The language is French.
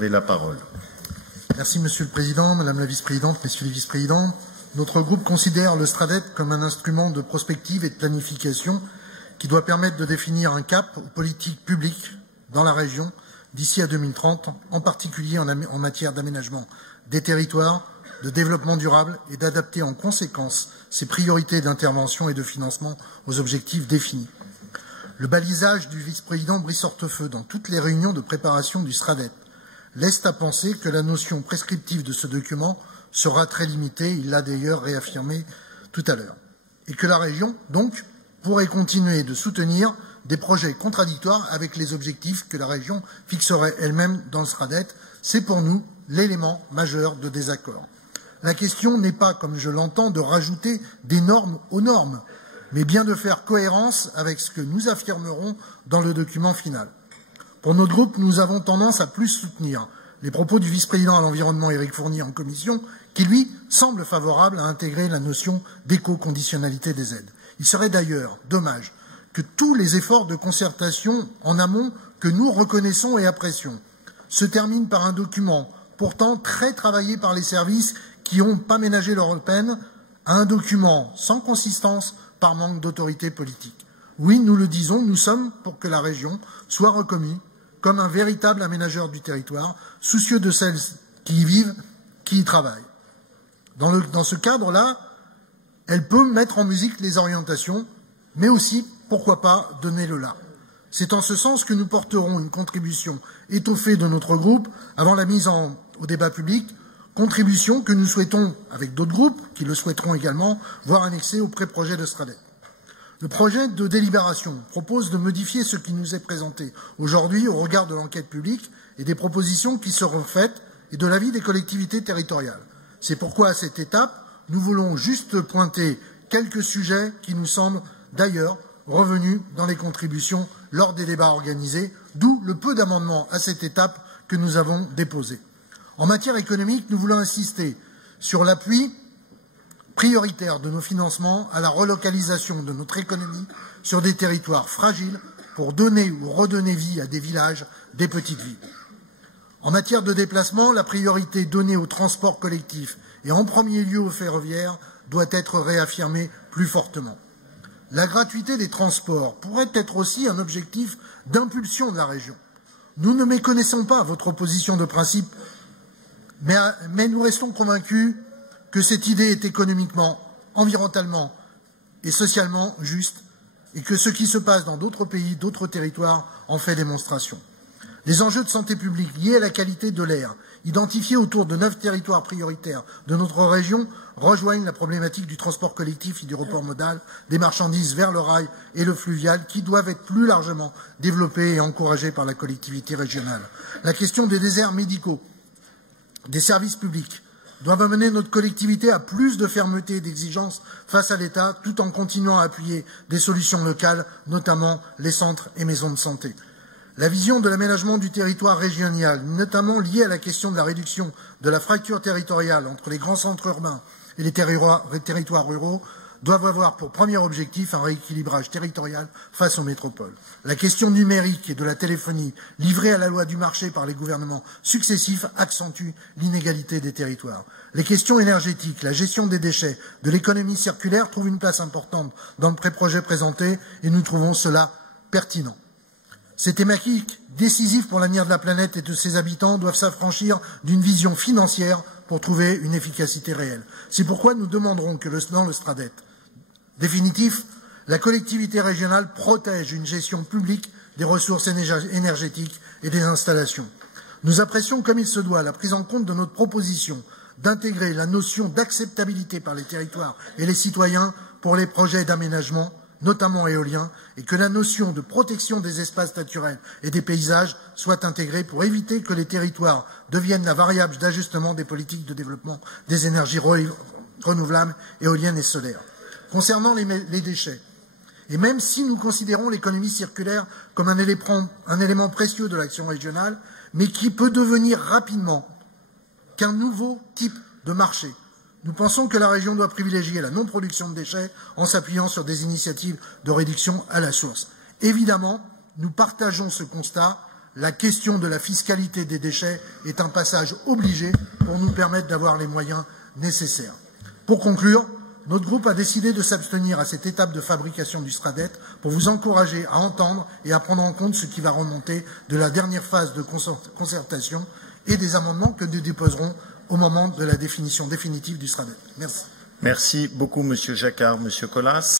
Vous avez la parole. Merci Monsieur le Président, Madame la Vice-Présidente, Messieurs les Vice-Présidents. Notre groupe considère le STRADET comme un instrument de prospective et de planification qui doit permettre de définir un cap aux politiques publiques dans la région d'ici à 2030, en particulier en matière d'aménagement des territoires, de développement durable et d'adapter en conséquence ses priorités d'intervention et de financement aux objectifs définis. Le balisage du vice-président Brice Hortefeux dans toutes les réunions de préparation du STRADET laisse à penser que la notion prescriptive de ce document sera très limitée, il l'a d'ailleurs réaffirmé tout à l'heure, et que la région, donc, pourrait continuer de soutenir des projets contradictoires avec les objectifs que la région fixerait elle-même dans le STRADET. C'est pour nous l'élément majeur de désaccord. La question n'est pas, comme je l'entends, de rajouter des normes aux normes, mais bien de faire cohérence avec ce que nous affirmerons dans le document final. Pour notre groupe, nous avons tendance à plus soutenir les propos du vice-président à l'environnement Éric Fournier en commission, qui, lui, semble favorable à intégrer la notion d'éco-conditionnalité des aides. Il serait d'ailleurs dommage que tous les efforts de concertation en amont que nous reconnaissons et apprécions se terminent par un document pourtant très travaillé par les services qui n'ont pas ménagé leur peine à un document sans consistance par manque d'autorité politique. Oui, nous le disons, nous sommes pour que la région soit reconnue comme un véritable aménageur du territoire, soucieux de celles qui y vivent, qui y travaillent. Dans ce cadre-là, elle peut mettre en musique les orientations, mais aussi, pourquoi pas, donner le là. C'est en ce sens que nous porterons une contribution étoffée de notre groupe avant la mise au débat public, contribution que nous souhaitons, avec d'autres groupes qui le souhaiteront également, voir annexée au pré-projet de STRADET. Le projet de délibération propose de modifier ce qui nous est présenté aujourd'hui au regard de l'enquête publique et des propositions qui seront faites et de l'avis des collectivités territoriales. C'est pourquoi, à cette étape, nous voulons juste pointer quelques sujets qui nous semblent d'ailleurs revenus dans les contributions lors des débats organisés, d'où le peu d'amendements à cette étape que nous avons déposés. En matière économique, nous voulons insister sur l'appui prioritaire de nos financements à la relocalisation de notre économie sur des territoires fragiles pour donner ou redonner vie à des villages, des petites villes. En matière de déplacement, la priorité donnée au transport collectif et en premier lieu au ferroviaire doit être réaffirmée plus fortement. La gratuité des transports pourrait être aussi un objectif d'impulsion de la région. Nous ne méconnaissons pas votre opposition de principe, mais nous restons convaincus que cette idée est économiquement, environnementalement et socialement juste et que ce qui se passe dans d'autres pays, d'autres territoires en fait démonstration. Les enjeux de santé publique liés à la qualité de l'air, identifiés autour de 9 territoires prioritaires de notre région, rejoignent la problématique du transport collectif et du report modal des marchandises vers le rail et le fluvial qui doivent être plus largement développés et encouragés par la collectivité régionale. La question des déserts médicaux, des services publics, doivent amener notre collectivité à plus de fermeté et d'exigence face à l'État, tout en continuant à appuyer des solutions locales, notamment les centres et maisons de santé. La vision de l'aménagement du territoire régional, notamment liée à la question de la réduction de la fracture territoriale entre les grands centres urbains et les territoires ruraux, doivent avoir pour premier objectif un rééquilibrage territorial face aux métropoles. La question numérique et de la téléphonie, livrée à la loi du marché par les gouvernements successifs, accentue l'inégalité des territoires. Les questions énergétiques, la gestion des déchets, de l'économie circulaire trouvent une place importante dans le pré-projet présenté et nous trouvons cela pertinent. Ces thématiques décisives pour l'avenir de la planète et de ses habitants doivent s'affranchir d'une vision financière pour trouver une efficacité réelle. C'est pourquoi nous demanderons que dans le STRADET définitif, la collectivité régionale protège une gestion publique des ressources énergétiques et des installations. Nous apprécions comme il se doit la prise en compte de notre proposition d'intégrer la notion d'acceptabilité par les territoires et les citoyens pour les projets d'aménagement, notamment éoliens, et que la notion de protection des espaces naturels et des paysages soit intégrée pour éviter que les territoires deviennent la variable d'ajustement des politiques de développement des énergies renouvelables, éoliennes et solaires. Concernant les déchets, et même si nous considérons l'économie circulaire comme un élément précieux de l'action régionale, mais qui peut devenir rapidement qu'un nouveau type de marché, nous pensons que la région doit privilégier la non-production de déchets en s'appuyant sur des initiatives de réduction à la source. Évidemment, nous partageons ce constat la question de la fiscalité des déchets est un passage obligé pour nous permettre d'avoir les moyens nécessaires. Pour conclure, notre groupe a décidé de s'abstenir à cette étape de fabrication du STRADET pour vous encourager à entendre et à prendre en compte ce qui va remonter de la dernière phase de concertation et des amendements que nous déposerons au moment de la définition définitive du STRADET. Merci. Merci beaucoup, Monsieur Jacquard. Monsieur Colas.